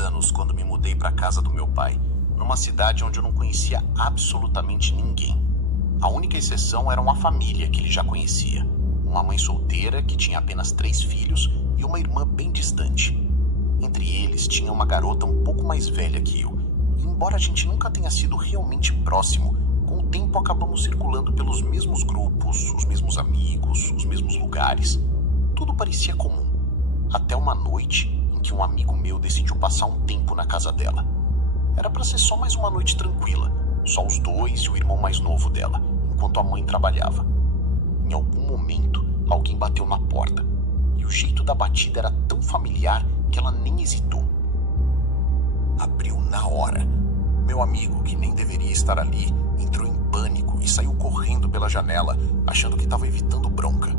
anos quando me mudei para a casa do meu pai, numa cidade onde eu não conhecia absolutamente ninguém. A única exceção era uma família que ele já conhecia. Uma mãe solteira que tinha apenas 3 filhos e uma irmã bem distante. Entre eles tinha uma garota um pouco mais velha que eu. E embora a gente nunca tenha sido realmente próximo, com o tempo acabamos circulando pelos mesmos grupos, os mesmos amigos, os mesmos lugares. Tudo parecia comum. Até uma noite em que um amigo meu decidiu passar um tempo na casa dela. Era para ser só mais uma noite tranquila, só os dois e o irmão mais novo dela, enquanto a mãe trabalhava. Em algum momento, alguém bateu na porta, e o jeito da batida era tão familiar que ela nem hesitou. Abriu na hora. Meu amigo, que nem deveria estar ali, entrou em pânico e saiu correndo pela janela, achando que estava evitando bronca.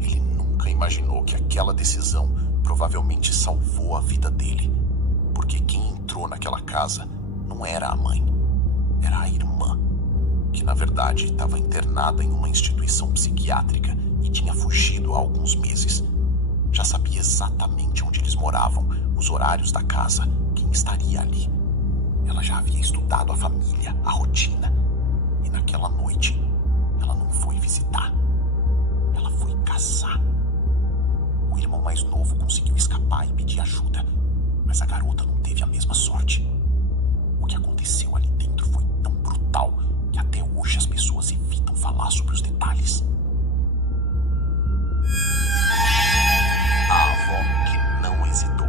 Ele nunca imaginou que aquela decisão provavelmente salvou a vida dele, porque quem entrou naquela casa não era a mãe, era a irmã, que na verdade estava internada em uma instituição psiquiátrica e tinha fugido há alguns meses. Já sabia exatamente onde eles moravam, os horários da casa, quem estaria ali. Ela já havia estudado a família, a rotina, e naquela noite ela não foi visitar, ela foi caçar. O irmão mais novo conseguiu escapar e pedir ajuda, mas a garota não teve a mesma sorte. O que aconteceu ali dentro foi tão brutal que até hoje as pessoas evitam falar sobre os detalhes. A avó que não hesitou.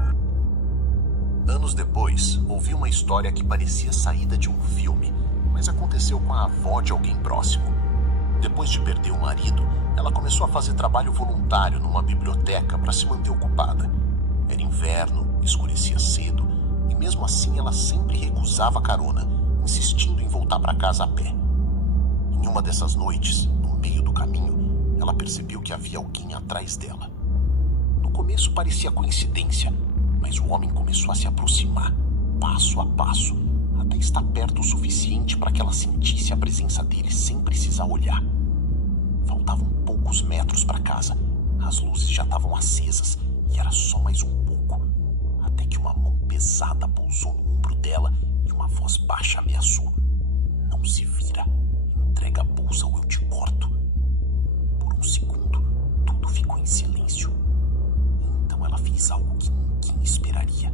Anos depois, ouvi uma história que parecia saída de um filme, mas aconteceu com a avó de alguém próximo. Depois de perder o marido, ela começou a fazer trabalho voluntário numa biblioteca para se manter ocupada. Era inverno, escurecia cedo, e mesmo assim ela sempre recusava carona, insistindo em voltar para casa a pé. Em uma dessas noites, no meio do caminho, ela percebeu que havia alguém atrás dela. No começo parecia coincidência, mas o homem começou a se aproximar, passo a passo, até estar perto o suficiente para que ela sentisse a presença dele sem precisar olhar. Faltavam poucos metros para casa, as luzes já estavam acesas e era só mais um pouco, até que uma mão pesada pousou no ombro dela e uma voz baixa ameaçou: "Não se vira, entrega a bolsa ou eu te corto." Por um segundo, tudo ficou em silêncio. Então ela fez algo que ninguém esperaria.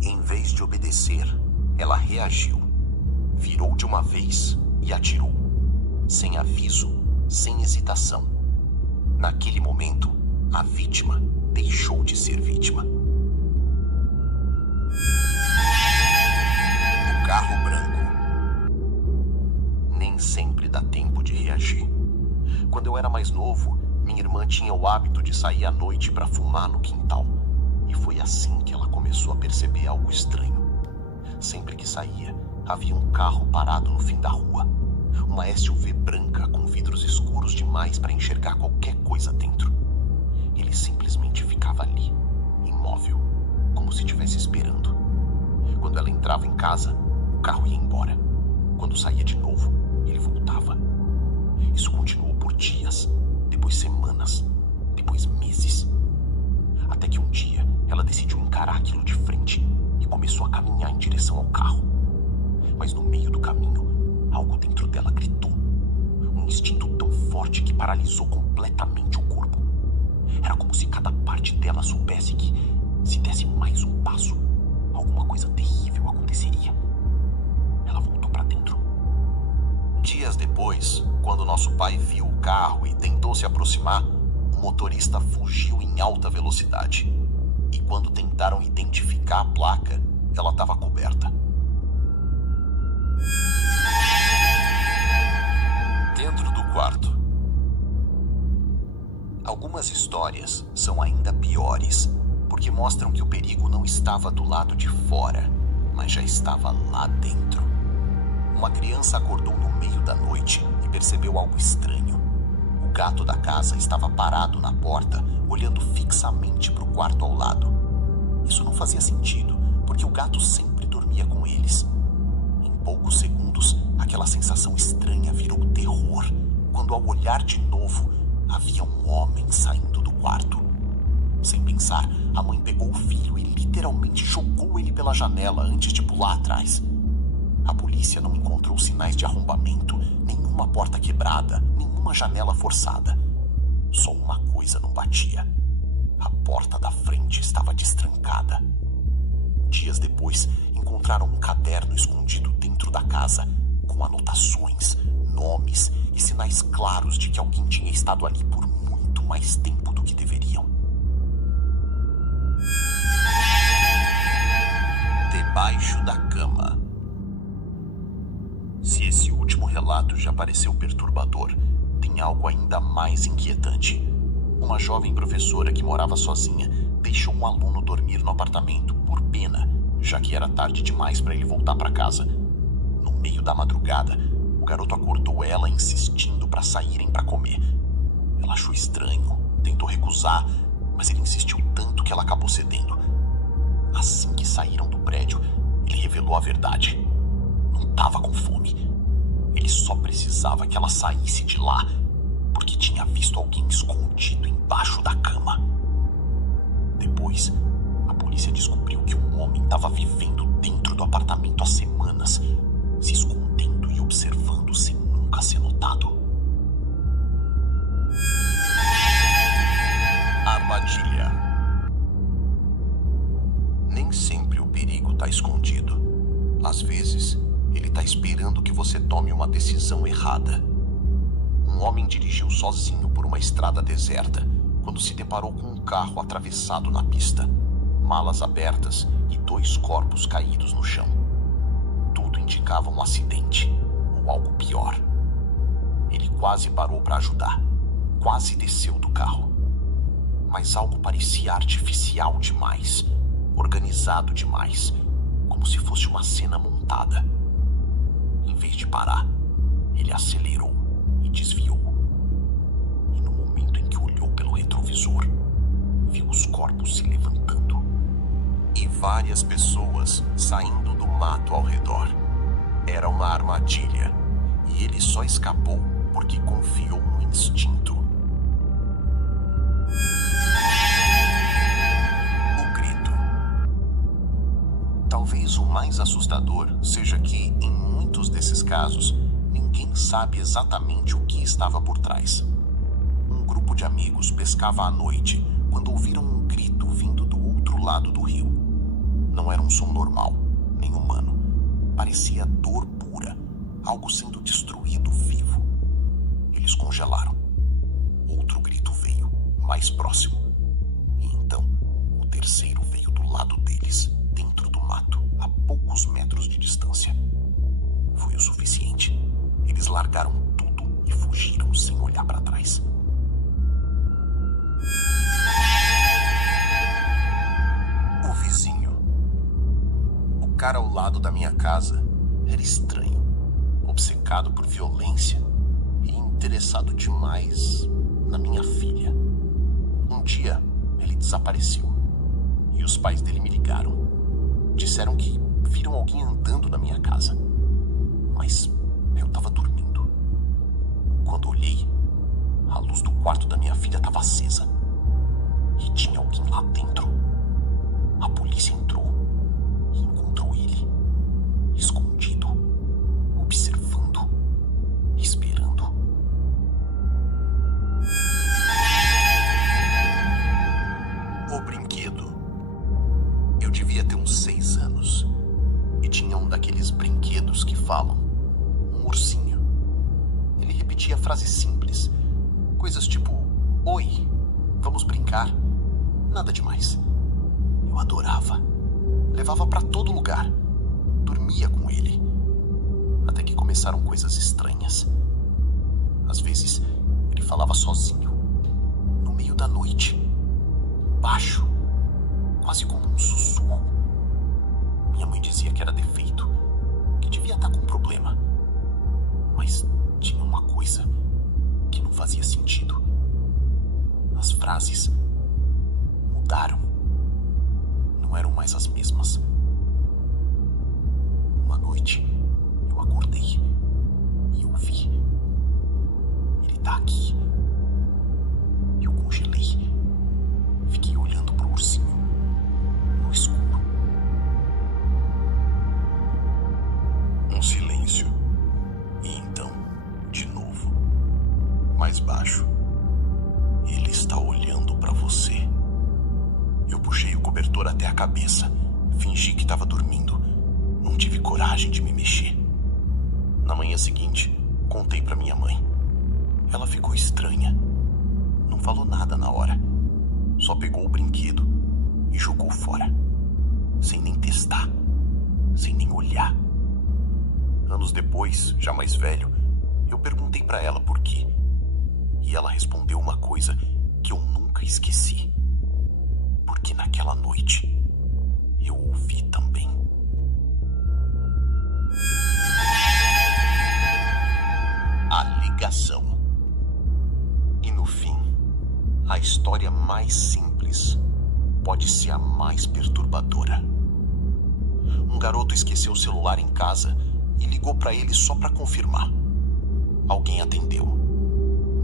Em vez de obedecer, ela reagiu. Virou de uma vez e atirou. Sem aviso, sem hesitação. Naquele momento, a vítima deixou de ser vítima. O carro branco. Nem sempre dá tempo de reagir. Quando eu era mais novo, minha irmã tinha o hábito de sair à noite para fumar no quintal. E foi assim que ela começou a perceber algo estranho. Sempre que saía, havia um carro parado no fim da rua. Uma SUV branca com vidros escuros demais para enxergar qualquer coisa dentro. Ele simplesmente ficava ali, imóvel, como se estivesse esperando. Quando ela entrava em casa, o carro ia embora. Quando saía de novo, ele voltava. Isso continuou por dias, depois semanas, depois meses. Até que um dia, ela decidiu encarar aquilo de frente e começou a caminhar em direção ao carro. Mas no meio do caminho, algo dentro dela gritou. Um instinto tão forte que paralisou completamente o corpo. Era como se cada parte dela soubesse que, se desse mais um passo, alguma coisa terrível aconteceria. Ela voltou para dentro. Dias depois, quando nosso pai viu o carro e tentou se aproximar, o motorista fugiu em alta velocidade. E quando tentaram identificar a placa, ela estava coberta. Dentro do quarto. Algumas histórias são ainda piores, porque mostram que o perigo não estava do lado de fora, mas já estava lá dentro. Uma criança acordou no meio da noite e percebeu algo estranho. O gato da casa estava parado na porta, olhando fixamente para o quarto ao lado. Isso não fazia sentido, porque o gato sempre dormia com eles. Em poucos segundos, aquela sensação estranha virou terror, quando ao olhar de novo, havia um homem saindo do quarto. Sem pensar, a mãe pegou o filho e literalmente jogou ele pela janela antes de pular atrás. A polícia não encontrou sinais de arrombamento, nenhuma porta quebrada, nenhuma janela forçada. Só uma coisa não batia. A porta da frente estava destrancada. Dias depois, encontraram um caderno escondido dentro da casa, com anotações, nomes e sinais claros de que alguém tinha estado ali por muito mais tempo do que deveriam. Debaixo da cama. Se esse último relato já pareceu perturbador, tem algo ainda mais inquietante. Uma jovem professora que morava sozinha deixou um aluno dormir no apartamento por pena, já que era tarde demais para ele voltar para casa. No meio da madrugada, o garoto acordou ela insistindo para saírem para comer. Ela achou estranho, tentou recusar, mas ele insistiu tanto que ela acabou cedendo. Assim que saíram do prédio, ele revelou a verdade. Não estava com fome. Ele só precisava que ela saísse de lá, porque tinha visto alguém escondido embaixo da cama. Depois, a polícia descobriu que um homem estava vivendo dentro do apartamento há semanas, se escondendo e observando sem nunca ser notado. Armadilha. Nem sempre o perigo está escondido. Às vezes, ele está esperando que você tome uma decisão errada. Um homem dirigiu sozinho por uma estrada deserta quando se deparou com um carro atravessado na pista, malas abertas e 2 corpos caídos no chão. Tudo indicava um acidente ou algo pior. Ele quase parou para ajudar, quase desceu do carro. Mas algo parecia artificial demais, organizado demais, como se fosse uma cena montada. Em vez de parar, ele acelerou e desviou. E no momento em que olhou pelo retrovisor, viu os corpos se levantando e várias pessoas saindo do mato ao redor. Era uma armadilha, e ele só escapou porque confiou no instinto. O grito. Talvez o mais assustador seja que, em muitos desses casos, ninguém sabe exatamente o que estava por trás. Um grupo de amigos pescava à noite quando ouviram um grito vindo do outro lado do rio. Não era um som normal, nem humano. Parecia dor pura, algo sendo destruído vivo. Eles congelaram. Outro grito veio, mais próximo. E então, o terceiro veio do lado deles, dentro do mato, a poucos metros de distância. Foi o suficiente. Eles largaram tudo e fugiram sem olhar para trás. O vizinho. O cara ao lado da minha casa era estranho, obcecado por violência e interessado demais na minha filha. Um dia, ele desapareceu e os pais dele me ligaram. Disseram que viram alguém andando na minha casa, mas eu estava dormindo. Quando olhei, a luz do quarto da minha filha estava acesa e tinha alguém lá dentro. A polícia entrou e encontrou ele, escondido, observando, esperando. O brinquedo. Eu devia ter uns 6 anos e tinha um daqueles brinquedos que falam, um ursinho. Ele repetia frases simples, coisas tipo: "Oi, vamos brincar". Nada demais. Eu adorava. Levava pra todo lugar. Dormia com ele. Até que começaram coisas estranhas. Às vezes, ele falava sozinho, no meio da noite, baixo, quase como um sussurro. Minha mãe dizia que era defeito, que devia estar com um problema. Mas tinha uma coisa que não fazia sentido. As frases mudaram. Não eram mais as mesmas. Uma noite, eu acordei e ouvi: "Ele tá aqui". Eu congelei. Fiquei olhando mais baixo. Ele está olhando para você. Eu puxei o cobertor até a cabeça. Fingi que estava dormindo. Não tive coragem de me mexer. Na manhã seguinte, contei para minha mãe. Ela ficou estranha. Não falou nada na hora. Só pegou o brinquedo e jogou fora. Sem nem testar. Sem nem olhar. Anos depois, já mais velho, eu perguntei para ela por quê. E ela respondeu uma coisa que eu nunca esqueci. Porque naquela noite, eu ouvi também. A ligação. E no fim, a história mais simples pode ser a mais perturbadora. Um garoto esqueceu o celular em casa e ligou para ele só para confirmar. Alguém atendeu,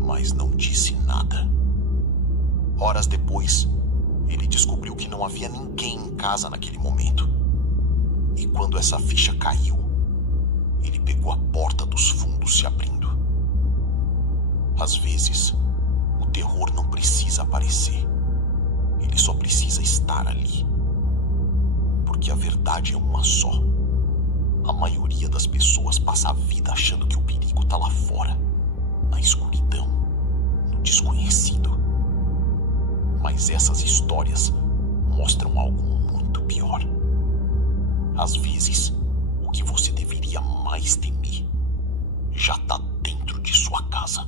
mas não disse nada. Horas depois, ele descobriu que não havia ninguém em casa naquele momento. E quando essa ficha caiu, ele pegou a porta dos fundos se abrindo. Às vezes, o terror não precisa aparecer. Ele só precisa estar ali. Porque a verdade é uma só. A maioria das pessoas passa a vida achando que o perigo tá lá fora, na escuridão, no desconhecido. Mas essas histórias mostram algo muito pior. Às vezes, o que você deveria mais temer já tá dentro de sua casa.